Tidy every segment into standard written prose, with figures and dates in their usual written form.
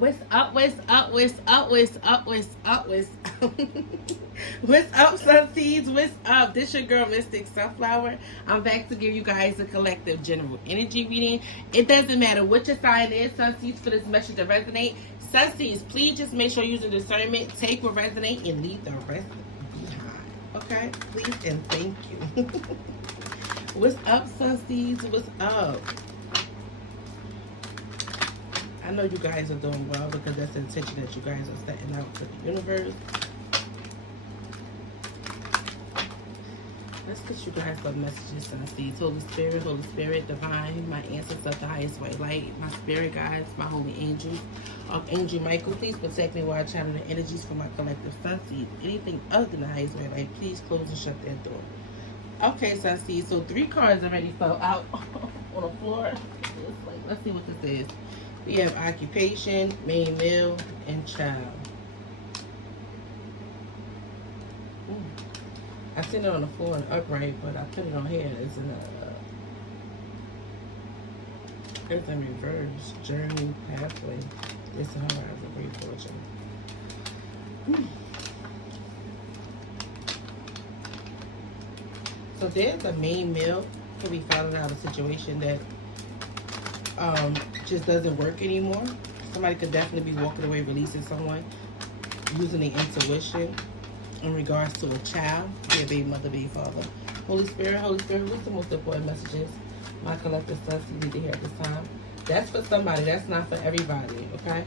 What's up, what's up, what's up, what's up, what's up, what's up? What's up, Sun Seeds? What's up? This your girl, Mystic Sunflower. I'm back to give you guys a collective general energy reading. It doesn't matter what your sign is, Sun Seeds, for this message to resonate. Sun Seeds, please just make sure you're using discernment. Take what resonate and leave the rest behind. Okay? Please and thank you. What's up, Sun Seeds? What's up? I know you guys are doing well because that's the intention that you guys are setting out for the universe. Let's get you guys some messages, Sun Seeds. Holy Spirit, Divine, my ancestors, the highest white light, my spirit guides, my holy angels. Archangel Michael, please protect me while I channel the energies for my collective Sun Seeds. Anything other than the highest white light, please close and shut that door. Okay, Sun Seeds. So 3 cards already fell out on the floor. Let's see what this is. We have occupation, main meal, and child. I seen it on the floor and upright, but I put it on here. It's in reverse. Journey, pathway. This is how I have a great fortune. So there's a main meal. Could be finding out a situation that just doesn't work anymore. Somebody could definitely be walking away, releasing someone, using the intuition in regards to a child, be a baby mother, baby father. Holy Spirit, what's the most important messages my collective sons you need to hear at this time? That's for somebody. That's not for everybody, okay?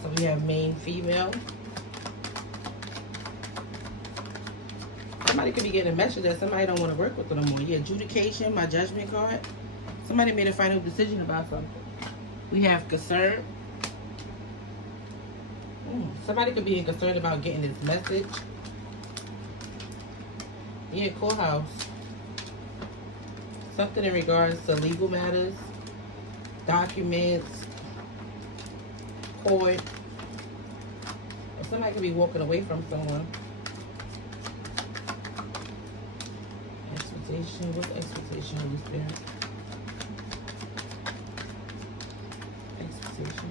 So we have main female. Somebody could be getting a message that somebody don't want to work with them no more. Yeah, adjudication, my judgment card. Somebody made a final decision about something. We have concern. Somebody could be concerned about getting this message. Yeah, courthouse. Something in regards to legal matters, documents, court. Or somebody could be walking away from someone. Expectation. What's expectation, Holy Spirit? Expectation.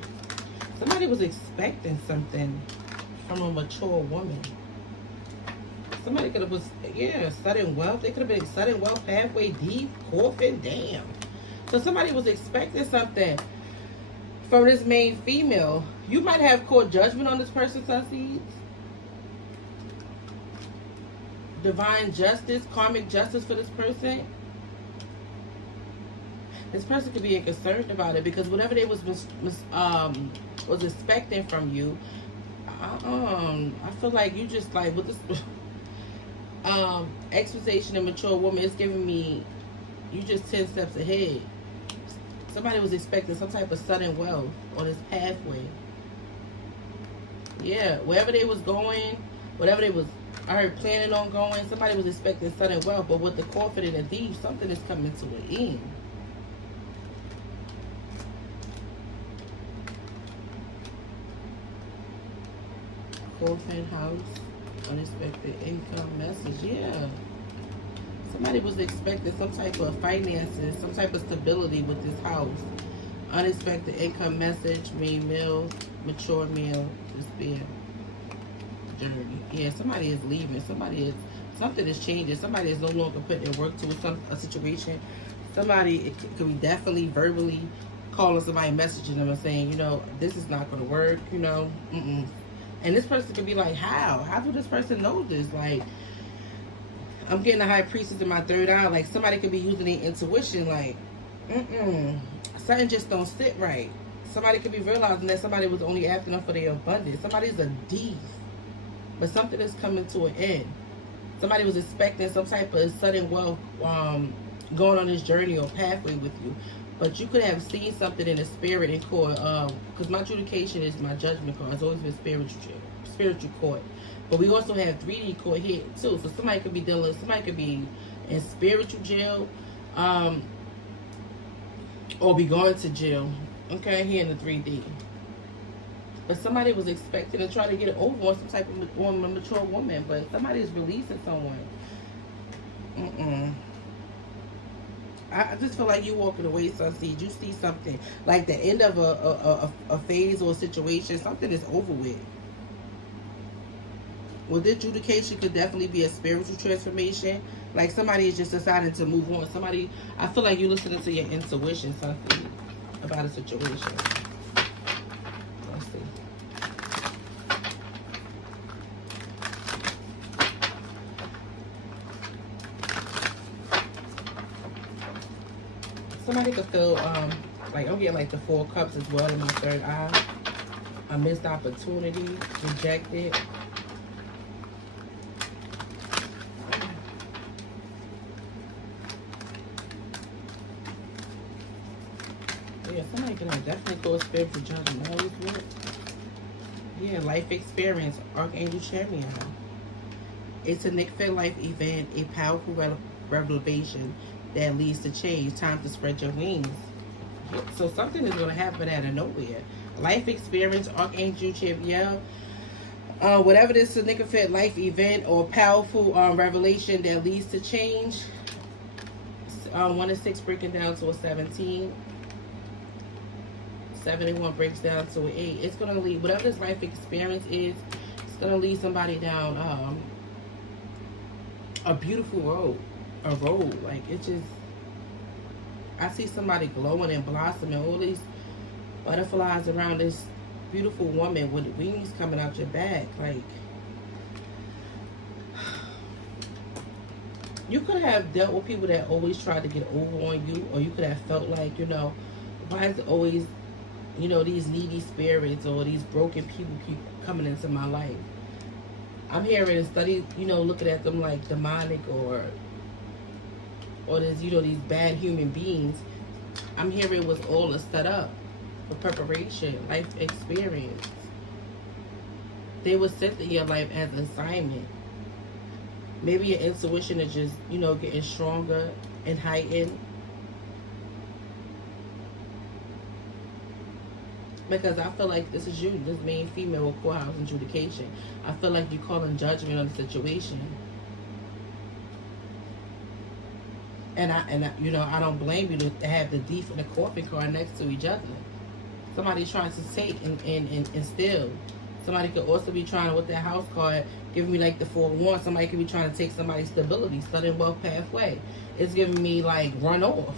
Somebody was expecting something from a mature woman. Somebody could have was, yeah, sudden wealth. They could have been sudden wealth, halfway deep, coffin, damn. So somebody was expecting something from this main female. You might have court judgment on this person, Sun Seeds. Divine justice, karmic justice for this person. This person could be concerned about it because whatever they was expecting from you, I feel like you just like with this expectation and mature woman, it's giving me you just 10 steps ahead. Somebody was expecting some type of sudden wealth on this pathway. Yeah, wherever they was going, whatever they was planning on going, somebody was expecting sudden wealth, but with the coffin and the thief, something is coming to an end. Coffin, house, unexpected income message. Yeah, somebody was expecting some type of finances, some type of stability with this house. Unexpected income message, main meal, mature meal, despair, journey. Yeah, somebody is leaving. Something is changing. Somebody is no longer putting their work to a situation. Somebody, it could be definitely verbally calling somebody, messaging them and saying, you know, this is not going to work, you know, And this person could be like, how? How do this person know this? Like, I'm getting a high priestess in my third eye. Like, somebody could be using their intuition. Like, something just don't sit right. Somebody could be realizing that somebody was only after them for their abundance. Somebody's a thief. But something is coming to an end. Somebody was expecting some type of sudden wealth going on this journey or pathway with you. But you could have seen something in the spirit in court. Because my adjudication is my judgment card. It's always been spiritual court. But we also have 3D court here too. So somebody could be somebody could be in spiritual jail. Or be going to jail. Okay, here in the 3D. But somebody was expecting to try to get it over on some type of mature woman. But somebody is releasing someone. I just feel like you walking away, Sunseed. You see something like the end of a phase or a situation. Something is over with. Well, the adjudication could definitely be a spiritual transformation. Like somebody is just deciding to move on. Somebody, I feel like you're listening to your intuition, something about a situation. Let's see. Somebody could feel, like I'm getting like the 4 cups as well in my third eye. A missed opportunity, rejected. Yeah, somebody can definitely cause spiritual judgment. Always would. Yeah, life experience, Archangel Champion. It's a Nick life event, a powerful revelation that leads to change. Time to spread your wings. So something is going to happen out of nowhere. Life experience, Archangel Champion. Whatever this significant life event or powerful revelation that leads to change. 1 and 6 breaking down to a 17. 71 breaks down to an 8. It's going to lead, whatever this life experience is, it's going to lead somebody down a beautiful road. A road. Like, it just, I see somebody glowing and blossoming. All these butterflies around this beautiful woman with wings coming out your back. Like, you could have dealt with people that always tried to get over on you, or you could have felt like, you know, why is it always, you know, these needy spirits or these broken people keep coming into my life. I'm hearing and study, you know, looking at them like demonic or there's, you know, these bad human beings. I'm hearing it was all a setup for preparation, life experience. They were sent in your life as an assignment. Maybe your intuition is just, you know, getting stronger and heightened. Because I feel like this is you, this main female with courthouse adjudication. I feel like you're calling judgment on the situation. And I you know, I don't blame you to have the thief and the coffin card next to each other. Somebody's trying to take and steal. Somebody could also be trying to, with that house card, giving me like the 4 of Wands. Somebody could be trying to take somebody's stability, sudden wealth pathway. It's giving me like run off.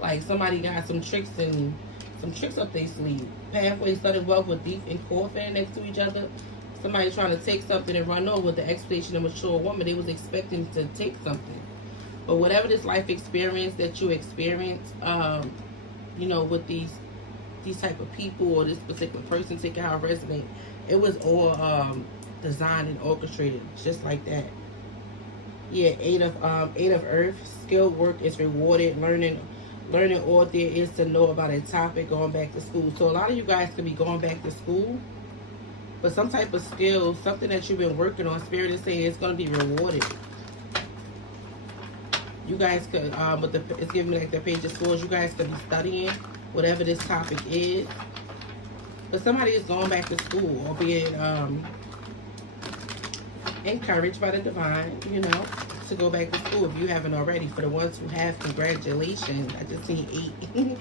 Like somebody got some tricks up their sleeve. Pathway, sudden wealth with thief and coffin next to each other. Somebody trying to take something and run over with the expectation of a mature woman. They was expecting to take something. But whatever this life experience that you experience, you know, with these type of people or this particular person, take it how it resonate. It was all designed and orchestrated just like that. Yeah, 8 of Earth. Skilled work is rewarded. Learning all there is to know about a topic. Going back to school. So a lot of you guys could be going back to school, but some type of skill, something that you've been working on. Spirit is saying it's going to be rewarded. You guys could, but it's giving me like the Page of Swords. You guys could be studying whatever this topic is. But somebody is going back to school or being encouraged by the divine, you know, to go back to school if you haven't already. For the ones who have, congratulations. I just seen 8.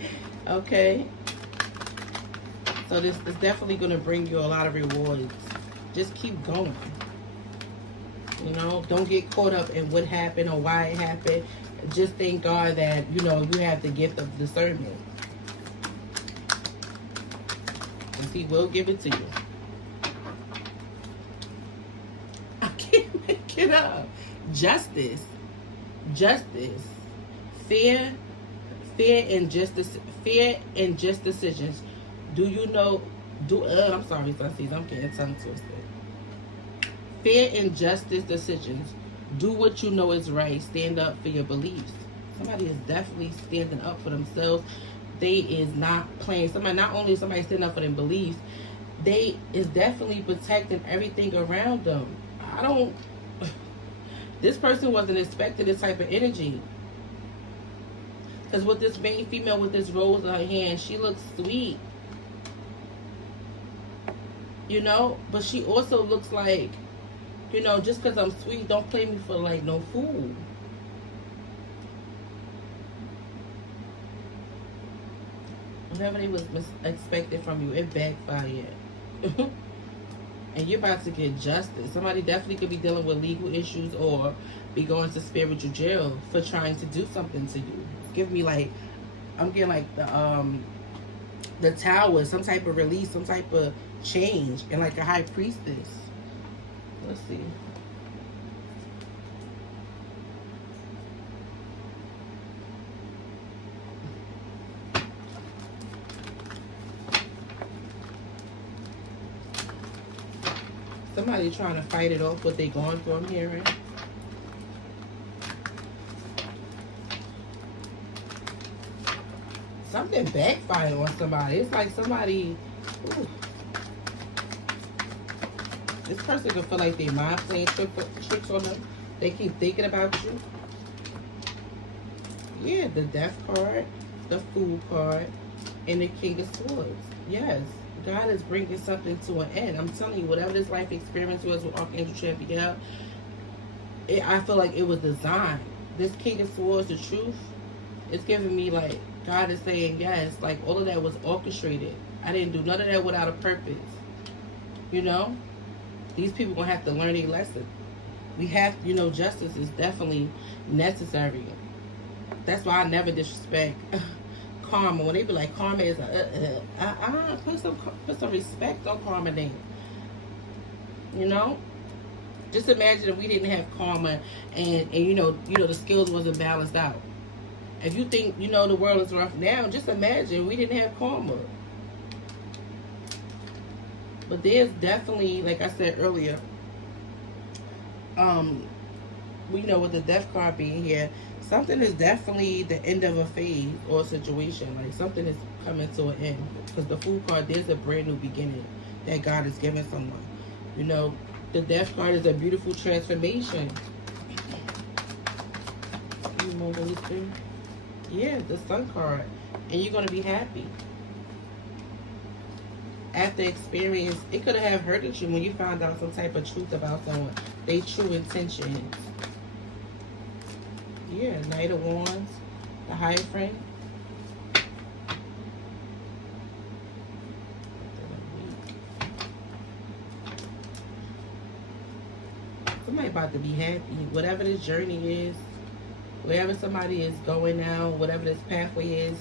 Okay. So this is definitely going to bring you a lot of rewards. Just keep going. You know, don't get caught up in what happened or why it happened. Just thank God that, you know, you have the gift of discernment. And He will give it to you. I can't make it up. Justice. Justice. Fear and justice. Fear and just decisions. Do you know, I'm sorry, Sunseeds, I'm getting tongue twisted. Fair and justice decisions. Do what you know is right. Stand up for your beliefs. Somebody is definitely standing up for themselves. They is not playing. Not only is somebody standing up for their beliefs, they is definitely protecting everything around them. This person wasn't expecting this type of energy. Because with this main female with this rose in her hand, she looks sweet. You know, but she also looks like, you know, just because I'm sweet, don't play me for like no fool. Whatever they was expected from you, it backfired. And you're about to get justice. Somebody definitely could be dealing with legal issues or be going to spiritual jail for trying to do something to you. Give me like, I'm getting like the tower, some type of release, some type of change, and like a high priestess. Let's see. Somebody trying to fight it off, what they going through, I'm hearing. Something backfired on somebody. It's like somebody, ooh. This person could feel like they mind playing tricks on them. They keep thinking about you. Yeah, the Death card, the Fool card, and the King of Swords. Yes, God is bringing something to an end. I'm telling you, whatever this life experience was with Archangel Championel, I feel like it was designed. This King of Swords, the truth, it's giving me like, God is saying, yes, like all of that was orchestrated. I didn't do none of that without a purpose. You know? These people going to have to learn a lesson. We have, you know, justice is definitely necessary. That's why I never disrespect karma. When they be like, karma is put some respect on karma name. You know? Just imagine if we didn't have karma and you know the skills wasn't balanced out. If you think, you know, the world is rough now, just imagine we didn't have karma. But there's definitely, like I said earlier, we know with the Death card being here, something is definitely the end of a phase or a situation. Like something is coming to an end. Because the Fool card, there's a brand new beginning that God is giving someone. You know, the Death card is a beautiful transformation. You know what it's doing? Yeah, the Sun card. And you're going to be happy. After experience, it could have hurted you when you found out some type of truth about someone. They true intentions. Yeah, Knight of Wands, the Hierophant. Somebody about to be happy. Whatever this journey is, wherever somebody is going now, whatever this pathway is,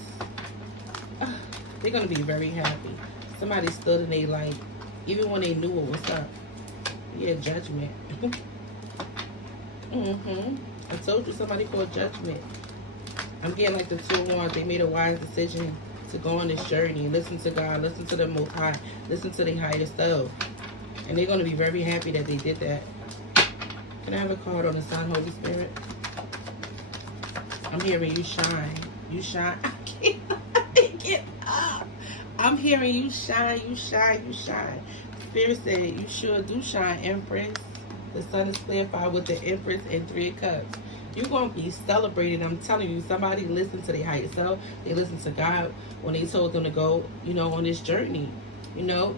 they're going to be very happy. Somebody stood in their light, even when they knew it was up. Yeah, Judgment. I told you somebody called Judgment. I'm getting like the Two of Wands. They made a wise decision to go on this journey. Listen to God. Listen to the Most High. Listen to their higher self. And they're going to be very happy that they did that. Can I have a card on the Sun, Holy Spirit? I'm hearing you shine. You shine. I can't get up. I'm hearing you shine, you shine, you shine. Spirit said, you sure do shine, Empress. The sun is clarified with the Empress and 3 of Cups. You're going to be celebrated. I'm telling you, somebody listened to their higher self. They listened to God when they told them to go, you know, on this journey. You know,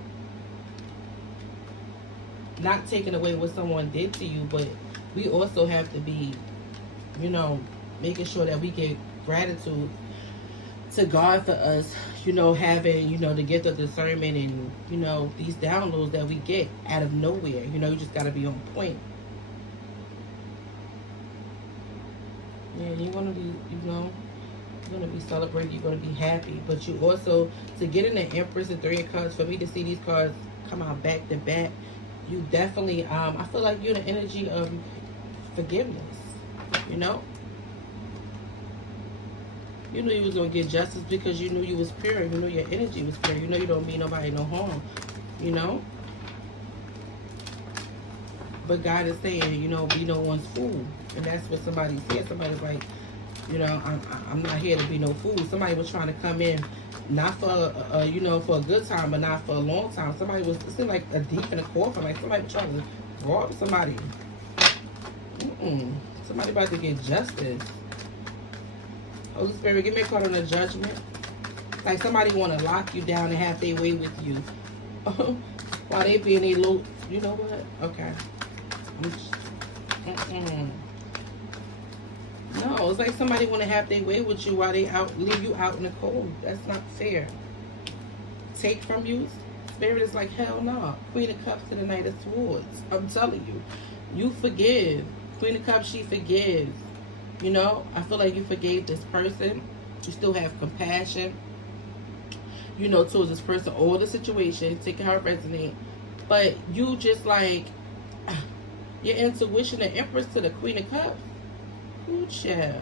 not taking away what someone did to you, but we also have to be, you know, making sure that we get gratitude to God for us, you know, having, you know, the gift of discernment and, you know, these downloads that we get out of nowhere. You know, you just got to be on point. Yeah, you're going to be, you know, you're going to be celebrated. You're going to be happy. But you also, to get in the Empress and 3 of Cups, for me to see these cards come out back to back, you definitely, I feel like you're in the energy of forgiveness, you know? You knew you was going to get justice because you knew you was pure. You knew your energy was pure. You know you don't mean nobody no harm, you know? But God is saying, you know, be no one's fool. And that's what somebody said. Somebody's like, you know, I'm not here to be no fool. Somebody was trying to come in, not for, you know, for a good time, but not for a long time. Somebody was, it seemed like a deep in a coffin. Like somebody was trying to rob somebody. Somebody about to get justice. Holy Spirit, give me a card on the Judgment. Like somebody want to lock you down and have their way with you. While they being a little, you know what? Okay. No, it's like somebody want to have their way with you while they out leave you out in the cold. That's not fair. Take from you. Spirit is like, hell no. Queen of Cups to the Knight of Swords. I'm telling you. You forgive. Queen of Cups, she forgives. You know, I feel like you forgave this person. You still have compassion, you know, towards this person or the situation. Take how it resonates. But you just like, your intuition, the Empress to the Queen of Cups. Ooh, child.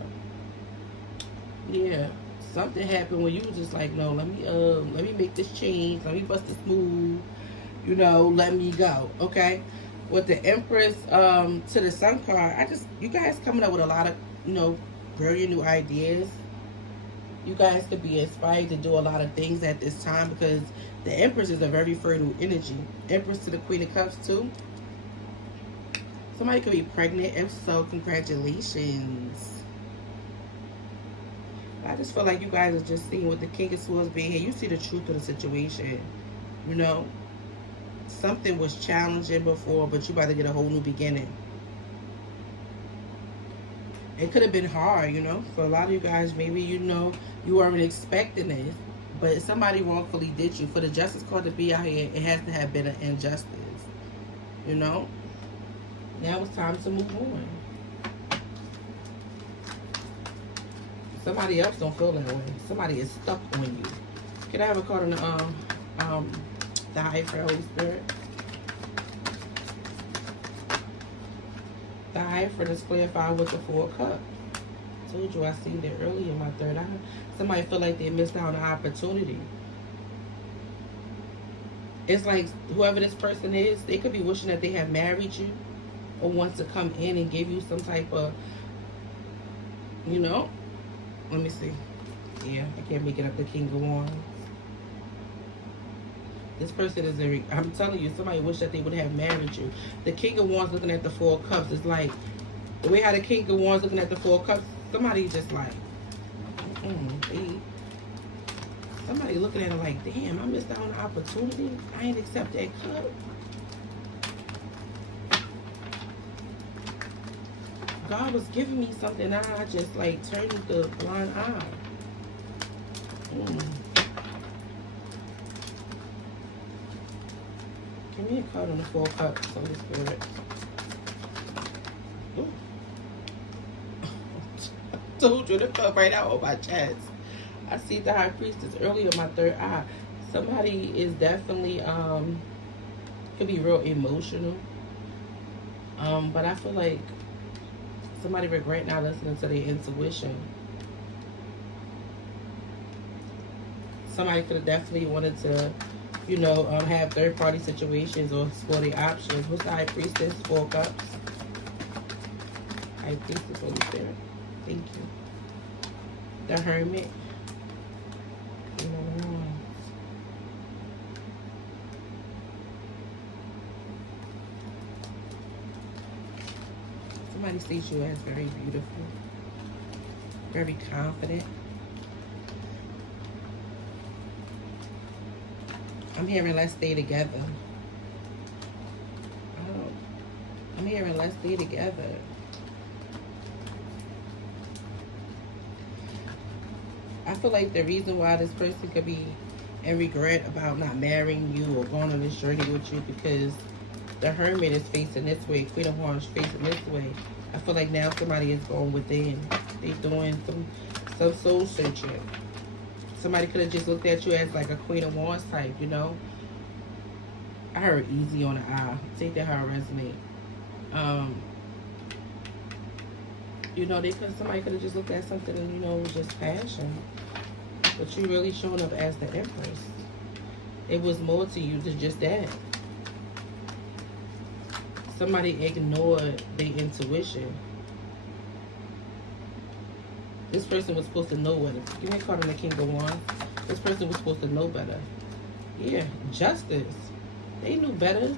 Yeah. Something happened when you was just like, no, let me make this change. Let me bust this move. You know, let me go. Okay? With the Empress to the Sun card, you guys coming up with a lot of, you know, very new ideas. You guys could be inspired to do a lot of things at this time because the Empress is a very fertile energy. Empress to the Queen of Cups too. Somebody could be pregnant. If so, congratulations. I just feel like you guys are just seeing with the King of Swords being here. You see the truth of the situation. You know, something was challenging before, but you about to get a whole new beginning. It could have been hard, you know, for a lot of you guys. Maybe, you know, you weren't expecting this, but somebody wrongfully did you. For the Justice card to be out here, it has to have been an injustice, you know. Now it's time to move on. Somebody else don't feel that way. Somebody is stuck on you. Can I have a card on the High for Holy Spirit? The High for this clarified with the Four of Cups. Told you I seen that earlier in my third eye. Somebody feel like they missed out on an opportunity. It's like whoever this person is, they could be wishing that they had married you or wants to come in and give you some type of, you know, let me see. Yeah, I can't make it up. The King of Wands. This person is I'm telling you, somebody wish that they would have married you. The King of Wands looking at the Four of Cups is like, the way how the King of Wands looking at the Four of Cups, somebody just like, somebody looking at it like, damn, I missed out on an opportunity. I ain't accept that cup. God was giving me something, I just like turned the blind eye. Give me a card on the Four of Cups, Holy Spirit. Ooh. I told you to come right out on my chest. I see the High Priestess earlier in my third eye. Somebody is definitely could be real emotional. But I feel like somebody regret not listening to their intuition. Somebody could have definitely wanted to, you know, have third-party situations or explore their options. What's the High Priestess? Four of Cups. High Priestess, Holy Spirit. Thank you. The Hermit. Somebody sees you as very beautiful, very confident. I'm hearing let's stay together. Oh, I'm hearing let's stay together. I feel like the reason why this person could be in regret about not marrying you or going on this journey with you because the Hermit is facing this way, Queen of Wands facing this way. I feel like now somebody is going within. They're doing some soul searching. Somebody could have just looked at you as like a Queen of Wands type, you know. I heard easy on the eye. Take that how it resonate. You know, somebody could have just looked at something and, you know, it was just passion. But you really showing up as the Empress. It was more to you than just that. Somebody ignored their intuition. This person was supposed to know better. Give me a card on the King of Wands. This person was supposed to know better. Yeah, justice. They knew better.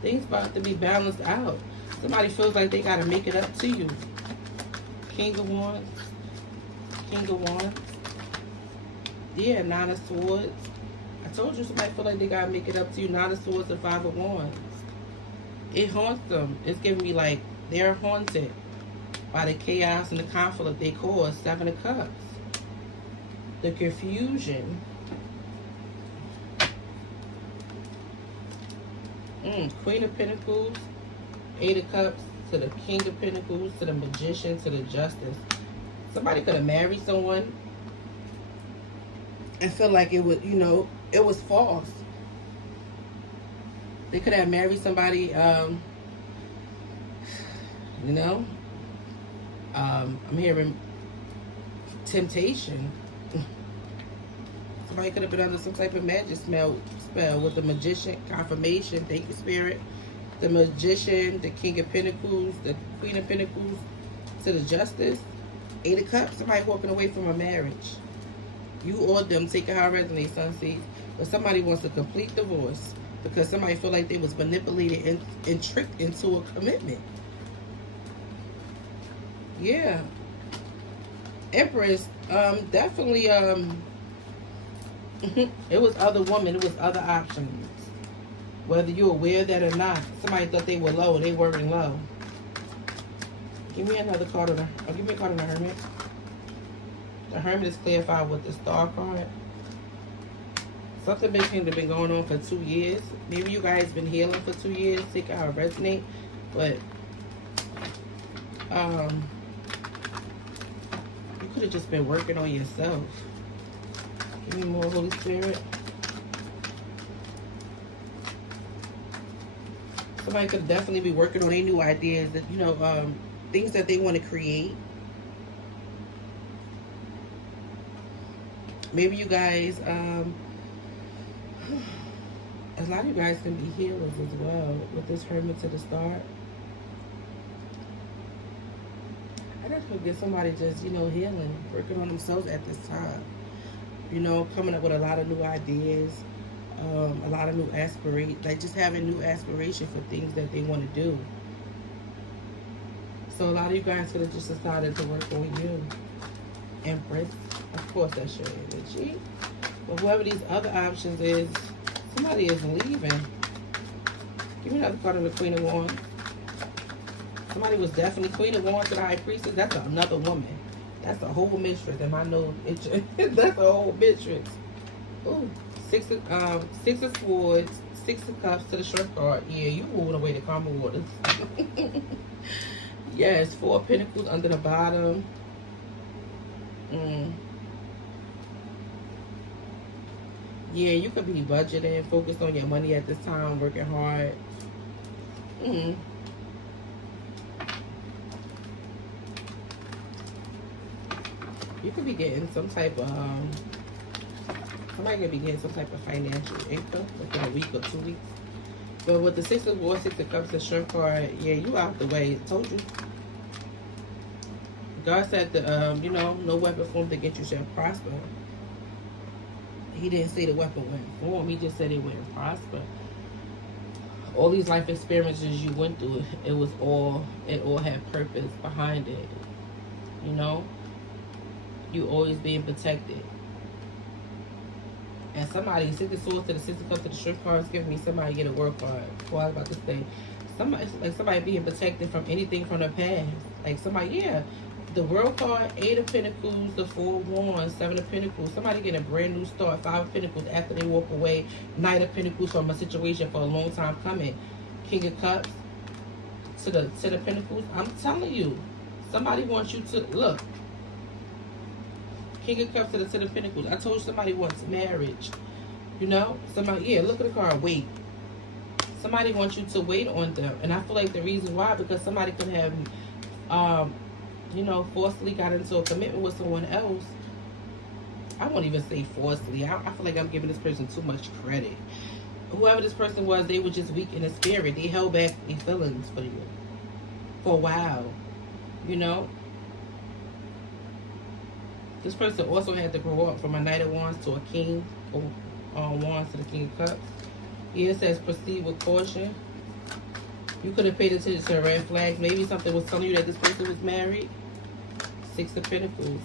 Things about to be balanced out. Somebody feels like they got to make it up to you. King of Wands. King of Wands. Yeah, Nine of Swords. I told you somebody feel like they got to make it up to you. Nine of Swords and Five of Wands. It haunts them. It's giving me like they're haunted. by the chaos and the conflict they cause. 7 of Cups. The confusion. Queen of Pentacles, 8 of Cups, to the King of Pentacles, to the Magician, to the Justice. Somebody could have married someone and feel like it was, you know, it was false. They could have married somebody, you know. I'm hearing temptation. Somebody could have been under some type of magic spell with the Magician, confirmation, thank you, Spirit. The Magician, the King of Pentacles, the Queen of Pentacles, to the Justice. 8 of Cups, somebody walking away from a marriage. You or them, take it how it resonates, Sunseeds. But somebody wants a complete divorce because somebody feel like they was manipulated and tricked into a commitment. Yeah. Empress, definitely, it was other women, it was other options. Whether you're aware of that or not, somebody thought they were low, they weren't low. Give me another card on the, oh, give me a card on the Hermit. The Hermit is clarified with the Star card. Something big thing that's been going on for 2 years. Maybe you guys been healing for 2 years. Take it how it resonates. But you could have just been working on yourself. Give me more, Holy Spirit. Somebody could definitely be working on their new ideas, that, you know, things that they want to create. Maybe you guys, a lot of you guys can be healers as well with this Hermit to the Star. I just could get somebody just, you know, healing, working on themselves at this time. You know, coming up with a lot of new ideas, a lot of new aspirations, like just having new aspiration for things that they want to do. So a lot of you guys could have just decided to work on you. Empress, of course that's your energy. But whoever these other options is, somebody is leaving. Give me another card of the Queen of Wands. Somebody was definitely Queen of Wands to the High Priestess. That's another woman. That's a whole mistress. Am I know it? That's a whole mistress. Ooh, 6 of Swords, 6 of Cups to the Short card. Yeah, you moving away to calmer waters. Yes, 4 of Pentacles under the bottom. Yeah, you could be budgeting, focused on your money at this time, working hard. You could be getting some type of, somebody could be getting some type of financial income within a week or 2 weeks. But with the 6 of Wands, 6 of Cups, the Short card, yeah, you out the way. I told you. God said that, you know, no weapon formed against you shall prosper. He didn't say the weapon wouldn't form. He just said it wouldn't prosper. All these life experiences you went through, it all had purpose behind it. You know? You always being protected. And somebody, 6 of Swords to the 6 of Cups to the Short card is giving me somebody get a word card. Well, I was about to say, somebody being protected from anything from the past. Like somebody, yeah. The World card, 8 of Pentacles, the 4 of Wands, 7 of Pentacles. Somebody getting a brand new start, 5 of Pentacles after they walk away. Knight of Pentacles from a situation for a long time coming. King of Cups to the Pentacles. I'm telling you, somebody wants you to look. King of Cups to the 10 of Pentacles. I told you somebody wants marriage. You know, somebody. Yeah, look at the card. Wait. Somebody wants you to wait on them, and I feel like the reason why, because somebody could have, you know, forcefully got into a commitment with someone else. I won't even say forcefully. I feel like I'm giving this person too much credit. Whoever this person was, they were just weak in the spirit. They held back their feelings for you for a while. You know? This person also had to grow up from a Knight of Wands to a King of Wands to the King of Cups. Here it says proceed with caution. You could have paid attention to a red flag. Maybe something was telling you that this person was married. 6 of Pentacles.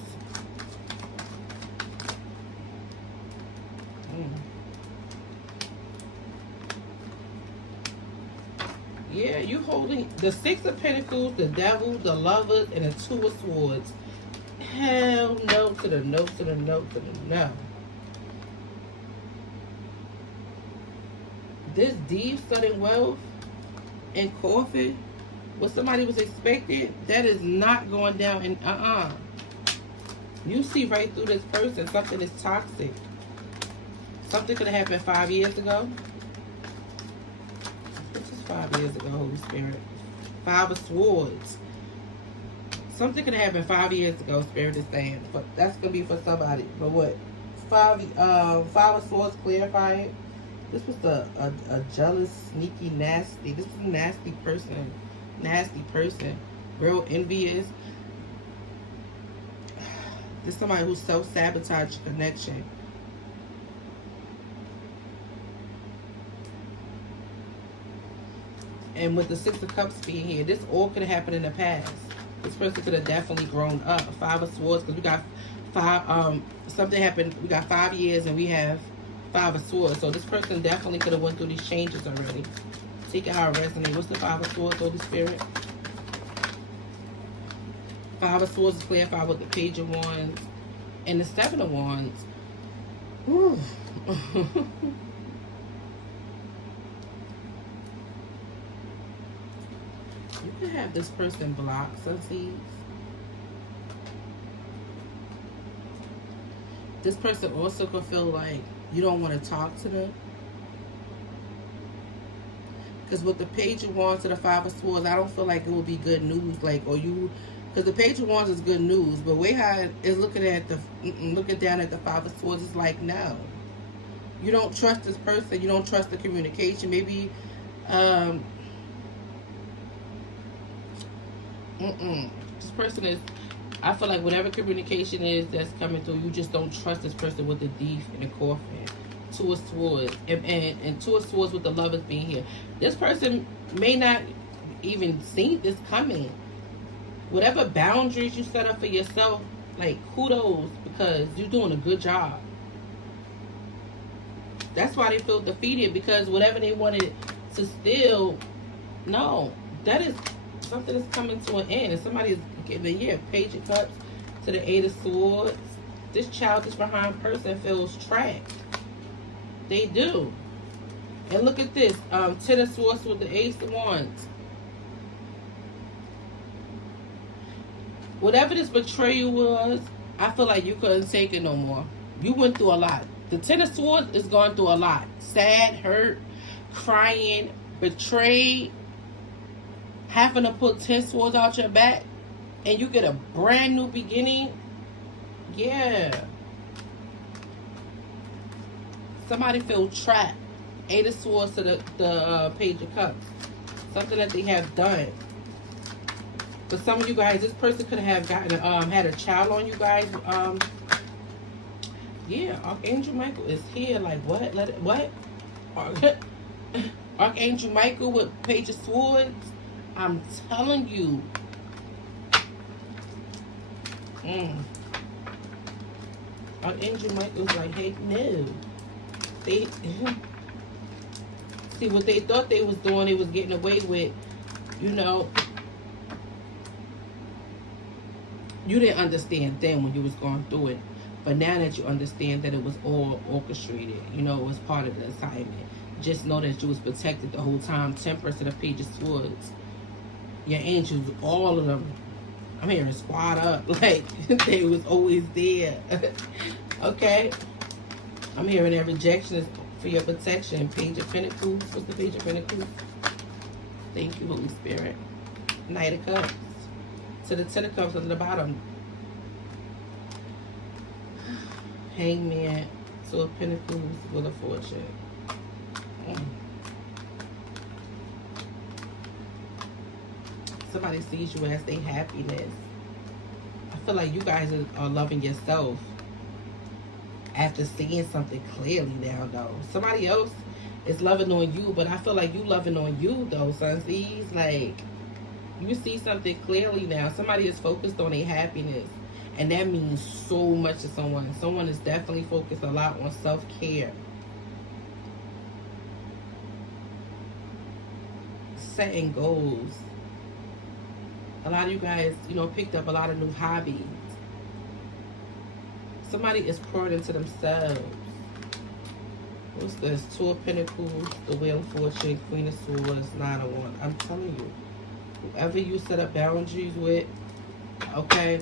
Yeah, you holding the Six of Pentacles, the Devil, the Lovers, and the Two of Swords. Hell no to the no to the no to the no. This deep sudden wealth and coffin, what somebody was expecting, that is not going down. And you see right through this person. Something is toxic. Something could have happened 5 years ago. This is 5 years ago, Holy Spirit. Five of Swords. Something could have happened 5 years ago, Spirit is saying. But that's going to be for somebody. But what? Five of Swords, clarify it. This was a jealous, sneaky, nasty. This was a nasty person. Nasty person. Real envious. This is somebody who self-sabotaged connection. And with the Six of Cups being here, this all could have happened in the past. This person could have definitely grown up. Five of Swords, because we got five, something happened, we got 5 years and we have Five of Swords. So this person definitely could have went through these changes already. Take it how it resonates. What's the Five of Swords, Holy Spirit? Five of Swords is clarified with the Page of Wands and the Seven of Wands. Whew. You can have this person blocked, Sunseeds. This person also could feel like you don't want to talk to them. Because with the Page of Wands to the Five of Swords, I don't feel like it will be good news. Like, or you, because the Page of Wands is good news, but way how it is looking at the, looking down at the Five of Swords is like, no. You don't trust this person. You don't trust the communication. Maybe, this person is, I feel like whatever communication is that's coming through, you just don't trust this person with the thief and the coffin. Two of Swords. And Two of Swords with the Lovers being here. This person may not even see this coming. Whatever boundaries you set up for yourself, like, kudos, because you're doing a good job. That's why they feel defeated, because whatever they wanted to steal, no, that is something that's coming to an end. And somebody is getting, yeah, Page of Cups to the Eight of Swords. This childish behind person feels trapped. They do. And look at this. Ten of Swords with the Ace of Wands. Whatever this betrayal was, I feel like you couldn't take it no more. You went through a lot. The Ten of Swords is going through a lot. Sad, hurt, crying, betrayed, having to put 10 swords out your back, and you get a brand new beginning. Yeah. Somebody feel trapped. Eight of Swords to the Page of Cups. Something that they have done. For some of you guys, this person could have gotten had a child on you guys. Yeah, Archangel Michael is here. Like, what? Let it, what? Archangel Michael with Page of Swords. I'm telling you. Archangel Michael's like, hey, no. They see what they thought they was doing. They was getting away with, you know. You didn't understand then when you was going through it. But now that you understand that it was all orchestrated, you know, it was part of the assignment. Just know that you was protected the whole time. Temperance and the Page of Swords. Your angels, all of them. I'm hearing squad up. Like, they was always there. Okay? I'm hearing that rejection is for your protection. Page of Pentacles. What's the Page of Pentacles? Thank you, Holy Spirit. Knight of Cups. To the Ten of Cups at the bottom. Hangman. Two of Pentacles with a Fortune. Somebody sees you as their happiness. I feel like you guys are loving yourself after seeing something clearly now, though. Somebody else is loving on you, but I feel like you loving on you, though, Sunseeds. Like, you see something clearly now. Somebody is focused on their happiness. And that means so much to someone. Someone is definitely focused a lot on self-care. setting goals. A lot of you guys, you know, picked up a lot of new hobbies. Somebody is poured into themselves. What's this? Two of Pentacles, the Wheel of Fortune, Queen of Swords, Nine of Wands. I'm telling you, whoever you set up boundaries with, okay,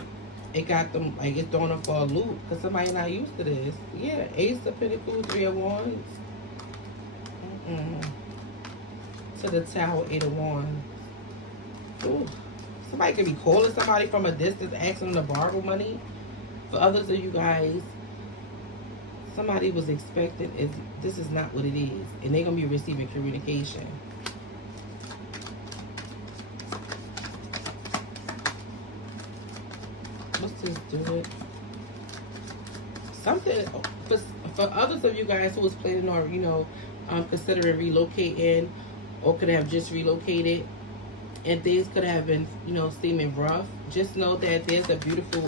it got them, like, it's throwing them for a loop because somebody not used to this. Yeah, Ace of Pentacles, Three of Wands. To the Tower, Eight of Wands. Ooh. Somebody could be calling somebody from a distance, asking them to borrow money. For others of you guys, somebody was expecting, this is not what it is. And they're going to be receiving communication. What's this doing? Something, for others of you guys who was planning on, you know, considering relocating or could have just relocated and things could have been, you know, seeming rough, just know that there's a beautiful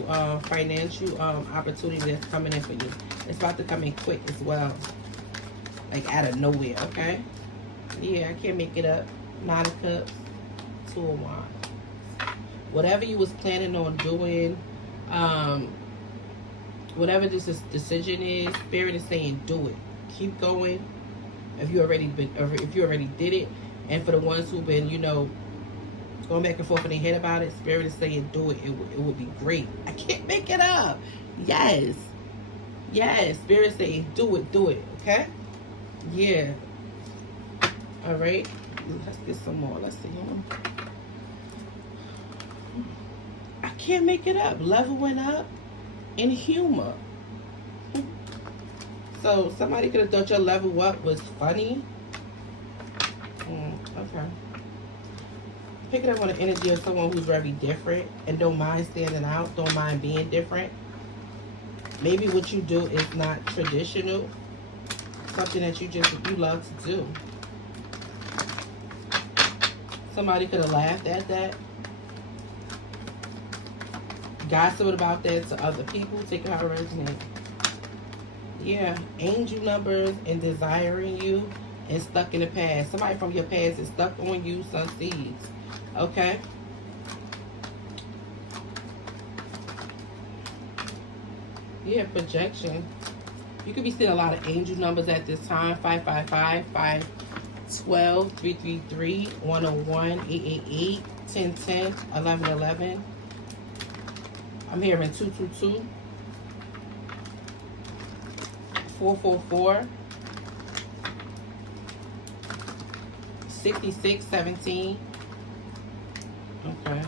financial opportunity that's coming in for you. It's about to come in quick as well. Like out of nowhere, okay? Yeah, I can't make it up. Nine of Cups, Two of Wands. Whatever you was planning on doing, whatever this decision is, Spirit is saying do it. Keep going. If you already did it, and for the ones who've been, you know, going back and forth in their head about it, Spirit is saying do it. It would be great. I can't make it up. Yes. Yes. Spirit is saying do it. Okay? Yeah. All right. Let's get some more. Let's see. I can't make it up. Leveling up in humor. So somebody could have thought your level up was funny. Okay. Picking up on the energy of someone who's very different and don't mind standing out, don't mind being different. Maybe what you do is not traditional. Something that you love to do. Somebody could have laughed at that. Gossiping about that to other people. Take it how it resonates. Yeah, angel numbers and desiring you and stuck in the past. Somebody from your past is stuck on you, sun seeds. Okay? Yeah, projection. You could be seeing a lot of angel numbers at this time. 555, 512, 333, 101, 888, 1010, 1111. I'm hearing 222. 444, 6617. Okay.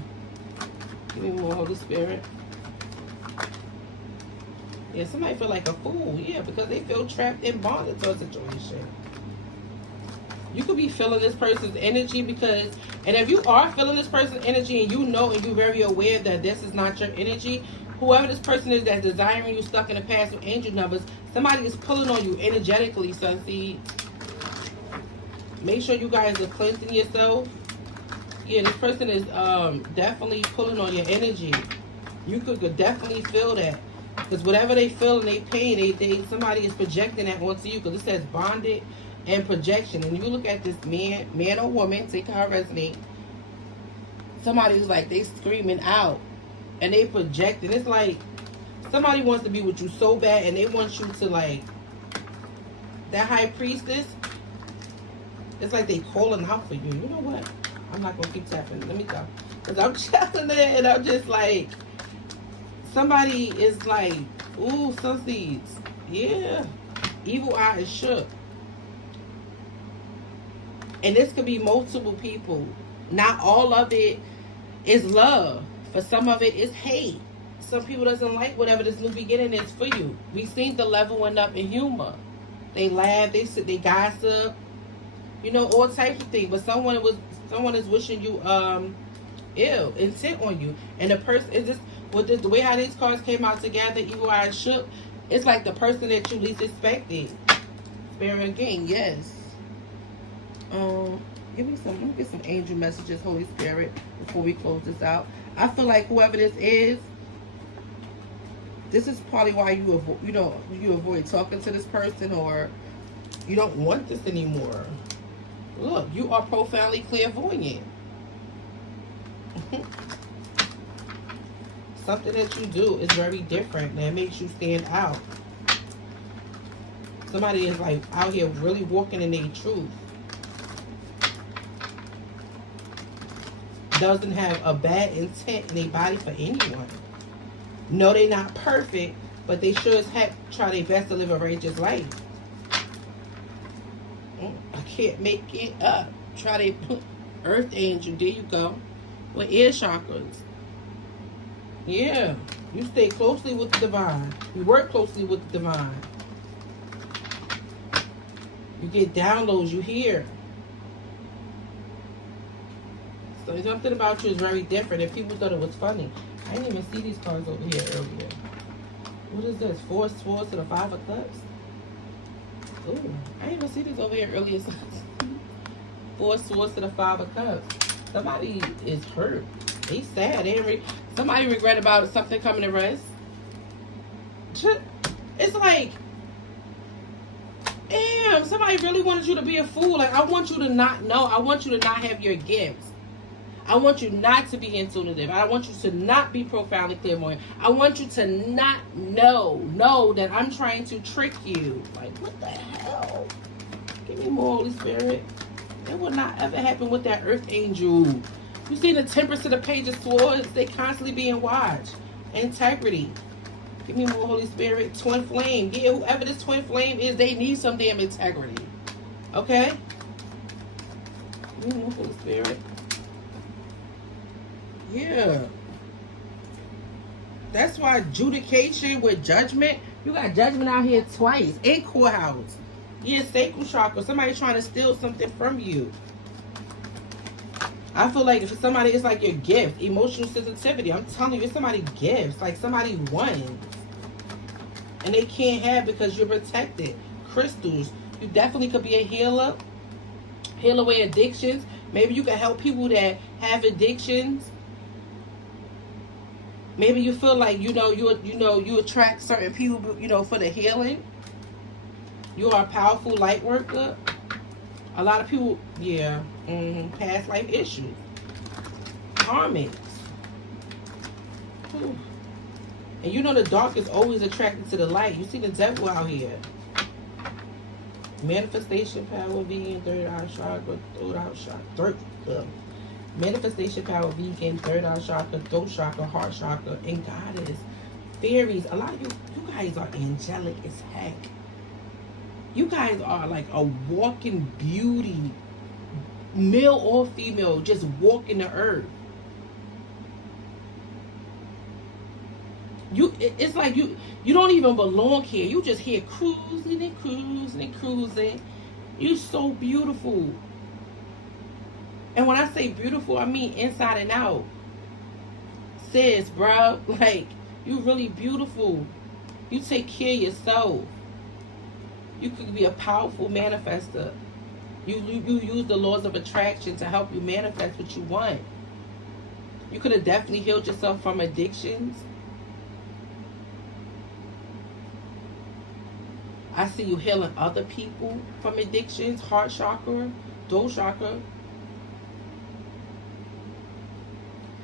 Give me more, Holy Spirit. Yeah, somebody feel like a fool. Yeah, because they feel trapped in bondage to a situation. You could be feeling this person's energy because, and if you are feeling this person's energy and you know and you're very aware that this is not your energy, whoever this person is that's desiring you stuck in the past with angel numbers, somebody is pulling on you energetically, Sunseed. Make sure you guys are cleansing yourself. Yeah, this person is definitely pulling on your energy. You could definitely feel that. Because whatever they feel and they pain, somebody is projecting that onto you. Because it says bonded and projection. And you look at this man or woman, take how it resonates. Somebody's like, they screaming out. And they projecting. It's like somebody wants to be with you so bad and they want you to, like, that high priestess, it's like they calling out for you. You know what? I'm not going to keep tapping. Let me go. Because I'm checking there and I'm just like, somebody is like, ooh, some seeds. Yeah. Evil eye is shook. And this could be multiple people. Not all of it is love. For some of it is hate. Some people doesn't like whatever this new beginning is for you. We seen the leveling up in humor. They laugh, they sit, they gossip, you know, all types of things. But someone is wishing you ill, intent on you. And the person is just with this, the way how these cards came out together, evil eye shook. It's like the person that you least expected. Spirit again, yes. Let me get some angel messages, Holy Spirit, before we close this out. I feel like whoever this is probably why you avoid talking to this person, or you don't want this anymore. Look, you are profoundly clairvoyant. Something that you do is very different that makes you stand out. Somebody is like out here really walking in their truth. Doesn't have a bad intent in their body for anyone. No, they're not perfect, but they sure as heck try their best to live a righteous life. I can't make it up. Try to earth angel. There you go. With ear chakras. Yeah. You stay closely with the divine. You work closely with the divine. You get downloads. You hear. So something about you is very different. And people thought it was funny. I didn't even see these cards over here earlier. What is this? 4 swords to the 5 of cups? Ooh, I didn't even see this over here earlier. 4 swords to the 5 of cups. Somebody is hurt. They sad. Somebody regret about something coming to rest. It's like, damn, somebody really wanted you to be a fool. Like, I want you to not know. I want you to not have your gifts. I want you not to be intuitive. I want you to not be profoundly clairvoyant. I want you to not know that I'm trying to trick you. Like, what the hell? Give me more, Holy Spirit. That will not ever happen with that earth angel. You see the Temperance of the Page of Swords? They constantly being watched. Integrity. Give me more, Holy Spirit. Twin flame. Yeah, whoever this twin flame is, they need some damn integrity. Okay? Give me more, Holy Spirit. Yeah. That's why adjudication with judgment. You got judgment out here twice. In courthouse. Yeah, sacral chakra. Somebody trying to steal something from you. I feel like if somebody, it's like your gift. Emotional sensitivity. I'm telling you, it's somebody's gifts. Like somebody won. And they can't have because you're protected. Crystals. You definitely could be a healer. Heal away addictions. Maybe you can help people that have addictions. Maybe you feel like, you attract certain people, for the healing. You are a powerful light worker. A lot of people, yeah, past life issues. Karmics. And the dark is always attracted to the light. You see the devil out here. Manifestation power, vegan, third eye chakra, manifestation power, vegan, third eye chakra, throat chakra, heart chakra, and goddess. Fairies. A lot of you guys are angelic as heck. You guys are like a walking beauty, male or female, just walking the earth. It's like you don't even belong here. You just here cruising and cruising and cruising. You so beautiful. And when I say beautiful, I mean inside and out. Sis, bro, like, you really beautiful. You take care of yourself. You could be a powerful manifester. You use the laws of attraction to help you manifest what you want. You could have definitely healed yourself from addictions. I see you healing other people from addictions. Heart chakra, throat chakra.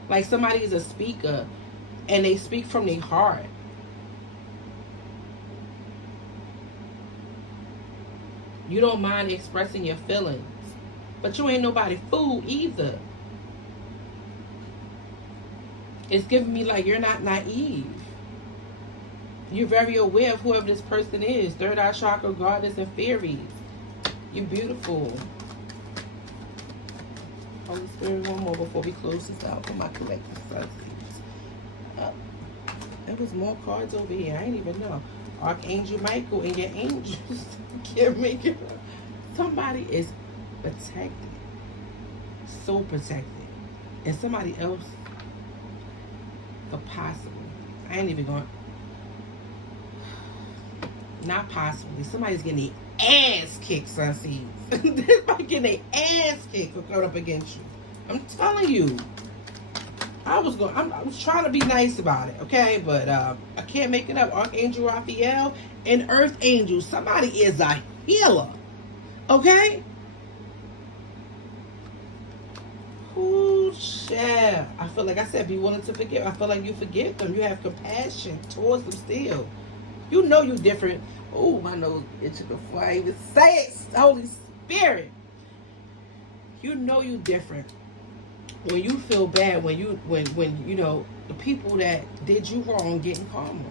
Like somebody is a speaker and they speak from their heart. You don't mind expressing your feelings. But you ain't nobody fool either. It's giving me like you're not naive. You're very aware of whoever this person is. Third eye chakra, goddess, and fairies. You're beautiful. Holy Spirit, one more before we close this out for my collective sunseeds. There was more cards over here. I didn't even know. Archangel Michael and your angels. Can't make it up. Somebody is protected. So protected. And somebody else could possibly. I ain't even going. Not possibly. Somebody's getting their ass kicked, sunseeds. This might getting their ass kicked for going up against you. I'm telling you. I was trying to be nice about it, okay? But I can't make it up. Archangel Raphael and Earth Angel. Somebody is a healer, okay? share. I feel like I said, be willing to forgive. I feel like you forgive them. You have compassion towards them still. You know you different. Oh, my nose itching before I even say it. Holy Spirit. You know you different. When you feel bad, when you know the people that did you wrong getting karma.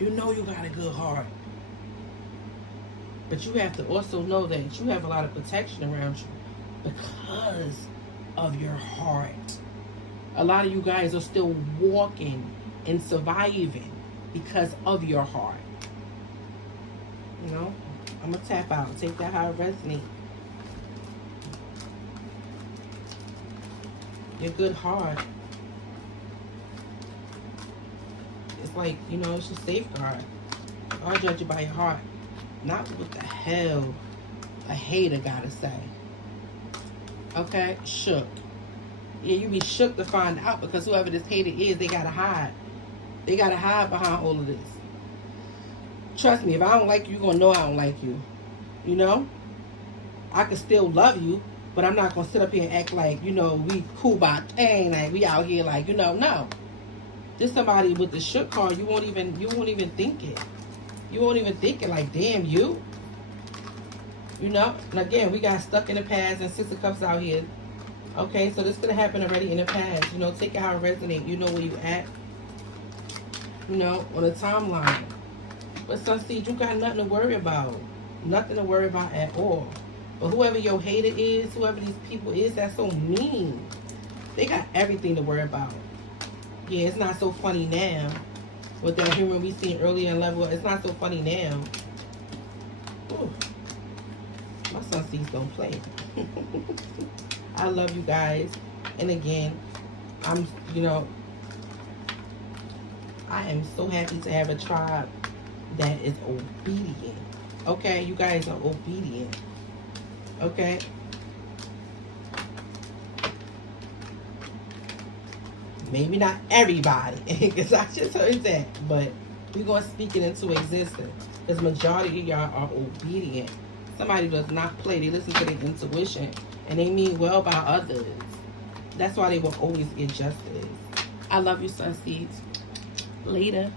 You know you got a good heart. But you have to also know that you have a lot of protection around you because of your heart. A lot of you guys are still walking and surviving because of your heart. You know? I'm going to tap out. Take that how it resonates. Your good heart. It's like, you know, it's your safeguard. I'll judge you by your heart. Not what the hell a hater gotta say. Okay? Shook. Yeah, you be shook to find out because whoever this hater is, they gotta hide. They gotta hide behind all of this. Trust me, if I don't like you, you're gonna know I don't like you. You know? I can still love you, but I'm not gonna sit up here and act like, you know, we cool by thing, like we out here like, you know, no. This somebody with the shook card, you won't even think it. You won't even think it like, damn, you. You know? And again, we got stuck in the past and Six of Cups out here. Okay, so this could have happened already in the past. You know, take it how it resonates. You know where you at. You know, on the timeline. But Sunseed, you got nothing to worry about. Nothing to worry about at all. But whoever your hater is, whoever these people is that's so mean, they got everything to worry about. Yeah, it's not so funny now. With that humor we seen earlier in level, it's not so funny now. Ooh. My Sunseeds don't play. I love you guys. And again, you know, I am so happy to have a tribe that is obedient. Okay, you guys are obedient. Okay. Maybe not everybody, because I just heard that, but we're going to speak it into existence. Because majority of y'all are obedient. Somebody does not play. They listen to their intuition, and they mean well by others. That's why they will always get justice. I love you, Sunseeds. Later.